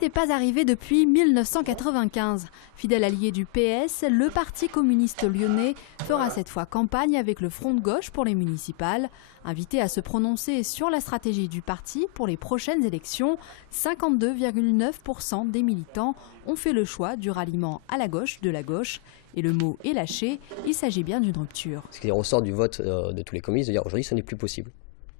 n'était pas arrivé depuis 1995. Fidèle allié du PS, le Parti communiste lyonnais fera cette fois campagne avec le Front de gauche pour les municipales. Invité à se prononcer sur la stratégie du parti pour les prochaines élections, 52,9% des militants ont fait le choix du ralliement à la gauche de la gauche. Et le mot est lâché, il s'agit bien d'une rupture. Ce qui ressort du vote de tous les communistes, de dire aujourd'hui ce n'est plus possible.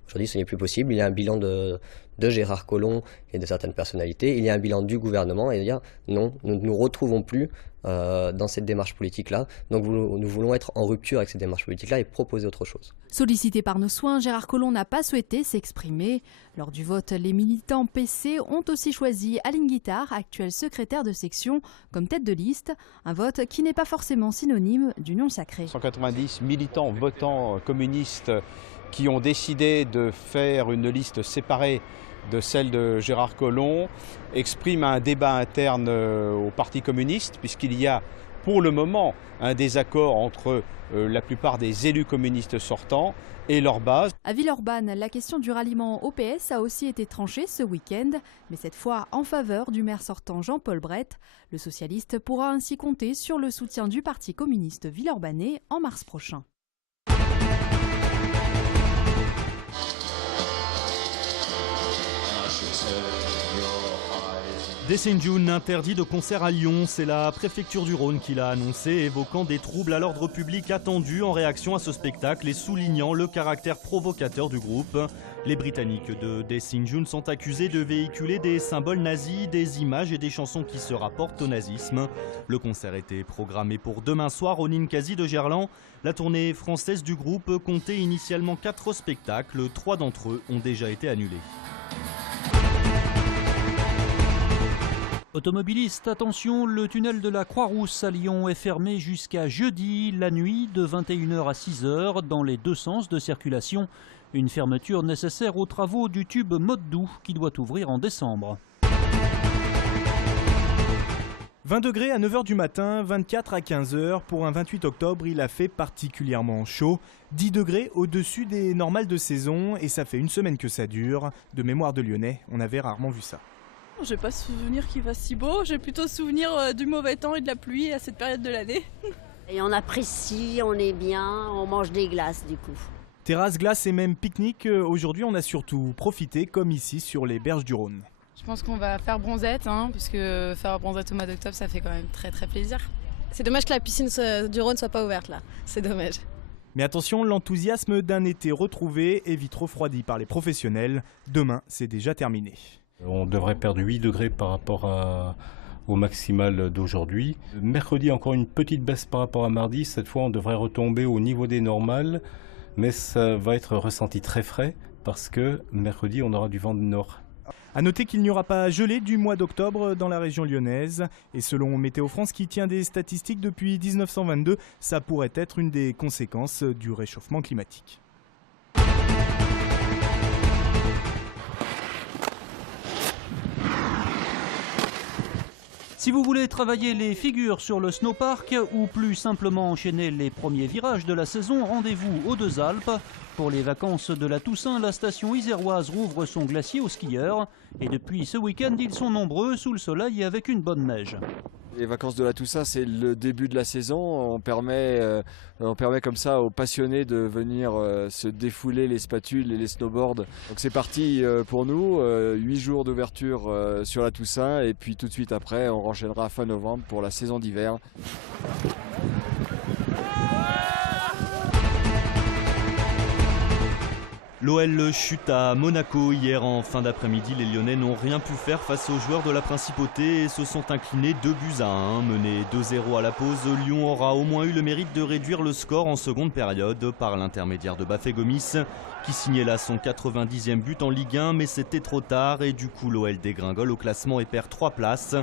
Aujourd'hui, ce n'est plus possible. Il y a un bilan de Gérard Collomb et de certaines personnalités. Il y a un bilan du gouvernement et de dire non, nous ne nous retrouvons plus dans cette démarche politique-là. Donc nous voulons être en rupture avec cette démarche politique-là et proposer autre chose. Sollicité par nos soins, Gérard Collomb n'a pas souhaité s'exprimer. Lors du vote, les militants PC ont aussi choisi Aline Guittard, actuelle secrétaire de section, comme tête de liste. Un vote qui n'est pas forcément synonyme d'union sacrée. 190 militants votants communistes qui ont décidé de faire une liste séparée de celle de Gérard Collomb, expriment un débat interne au Parti communiste, puisqu'il y a pour le moment un désaccord entre la plupart des élus communistes sortants et leur base. À Villeurbanne, la question du ralliement au PS a aussi été tranchée ce week-end, mais cette fois en faveur du maire sortant Jean-Paul Brett. Le socialiste pourra ainsi compter sur le soutien du Parti communiste villeurbanais en mars prochain. Dancing June interdit de concert à Lyon, c'est la préfecture du Rhône qui l'a annoncé, évoquant des troubles à l'ordre public attendus en réaction à ce spectacle et soulignant le caractère provocateur du groupe. Les Britanniques de Dancing June sont accusés de véhiculer des symboles nazis, des images et des chansons qui se rapportent au nazisme. Le concert était programmé pour demain soir au Ninkasi de Gerland. La tournée française du groupe comptait initialement 4 spectacles, 3 d'entre eux ont déjà été annulés. Automobilistes, attention, le tunnel de la Croix-Rousse à Lyon est fermé jusqu'à jeudi, la nuit, de 21h à 6h, dans les deux sens de circulation. Une fermeture nécessaire aux travaux du tube Motte-Doux qui doit ouvrir en décembre. 20 degrés à 9h du matin, 24 à 15h. Pour un 28 octobre, il a fait particulièrement chaud. 10 degrés au-dessus des normales de saison et ça fait une semaine que ça dure. De mémoire de Lyonnais, on avait rarement vu ça. J'ai pas souvenir qu'il fasse si beau, j'ai plutôt souvenir du mauvais temps et de la pluie à cette période de l'année. Et on apprécie, on est bien, on mange des glaces du coup. Terrasse, glace et même pique-nique, aujourd'hui on a surtout profité comme ici sur les berges du Rhône. Je pense qu'on va faire bronzette, puisque faire bronzette au mois d'octobre ça fait quand même très très plaisir. C'est dommage que la piscine du Rhône soit pas ouverte là, c'est dommage. Mais attention, l'enthousiasme d'un été retrouvé est vite refroidi par les professionnels. Demain, c'est déjà terminé. On devrait perdre 8 degrés par rapport au maximal d'aujourd'hui. Mercredi, encore une petite baisse par rapport à mardi. Cette fois, on devrait retomber au niveau des normales. Mais ça va être ressenti très frais parce que mercredi, on aura du vent du nord. A noter qu'il n'y aura pas gelé du mois d'octobre dans la région lyonnaise. Et selon Météo France qui tient des statistiques depuis 1922, ça pourrait être une des conséquences du réchauffement climatique. Si vous voulez travailler les figures sur le snowpark ou plus simplement enchaîner les premiers virages de la saison, rendez-vous aux Deux Alpes. Pour les vacances de la Toussaint, la station iséroise rouvre son glacier aux skieurs. Et depuis ce week-end, ils sont nombreux sous le soleil et avec une bonne neige. Les vacances de la Toussaint, c'est le début de la saison. On permet comme ça aux passionnés de venir se défouler les spatules et les snowboards. Donc c'est parti pour nous, 8 jours d'ouverture sur la Toussaint et puis tout de suite après, on enchaînera fin novembre pour la saison d'hiver. L'OL chute à Monaco hier en fin d'après-midi. Les Lyonnais n'ont rien pu faire face aux joueurs de la Principauté et se sont inclinés 2-1. Menés 2-0 à la pause, Lyon aura au moins eu le mérite de réduire le score en seconde période par l'intermédiaire de Bafé Gomis qui signait là son 90e but en Ligue 1, mais c'était trop tard et du coup l'OL dégringole au classement et perd 3 places.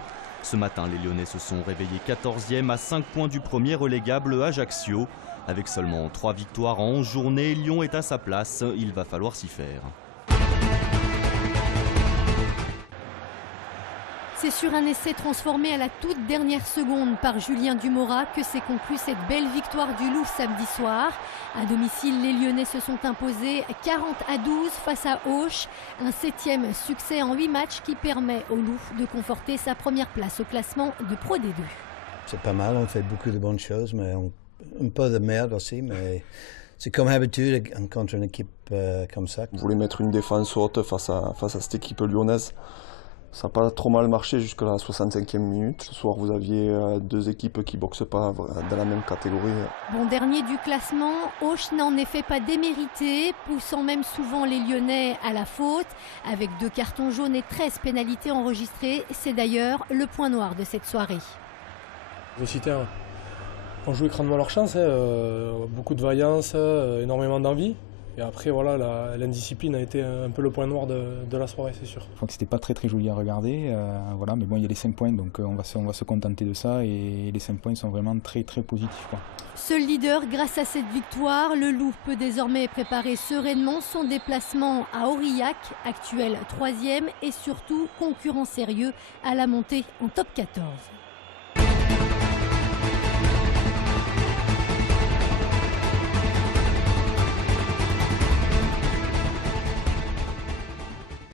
Ce matin, les Lyonnais se sont réveillés 14e à 5 points du premier relégable Ajaccio. Avec seulement 3 victoires en 11 journées, Lyon est à sa place, il va falloir s'y faire. C'est sur un essai transformé à la toute dernière seconde par Julien Dumora que s'est conclue cette belle victoire du Loup samedi soir. À domicile, les Lyonnais se sont imposés 40-12 face à Auch. Un 7e succès en 8 matchs qui permet au Loup de conforter sa première place au classement de Pro D2. C'est pas mal, on fait beaucoup de bonnes choses, mais un peu de merde aussi. Mais c'est comme d'habitude contre une équipe comme ça. On voulait mettre une défense haute face à cette équipe lyonnaise. Ça n'a pas trop mal marché jusqu'à la 65e minute. Ce soir, vous aviez deux équipes qui ne boxent pas dans la même catégorie. Bon dernier du classement, Auch n'a en effet pas démérité, poussant même souvent les Lyonnais à la faute. Avec 2 cartons jaunes et 13 pénalités enregistrées, c'est d'ailleurs le point noir de cette soirée. Les Citernes ont joué crânement leur chance, beaucoup de vaillance, énormément d'envie. Et après, voilà, l'indiscipline a été un peu le point noir de la soirée, c'est sûr. Je crois que c'était pas très joli à regarder, voilà, mais bon, il y a les 5 points, donc on va se contenter de ça. Et les 5 points sont vraiment très positifs, quoi. Seul leader, grâce à cette victoire, le Loup peut désormais préparer sereinement son déplacement à Aurillac, actuel 3e, et surtout concurrent sérieux à la montée en top 14.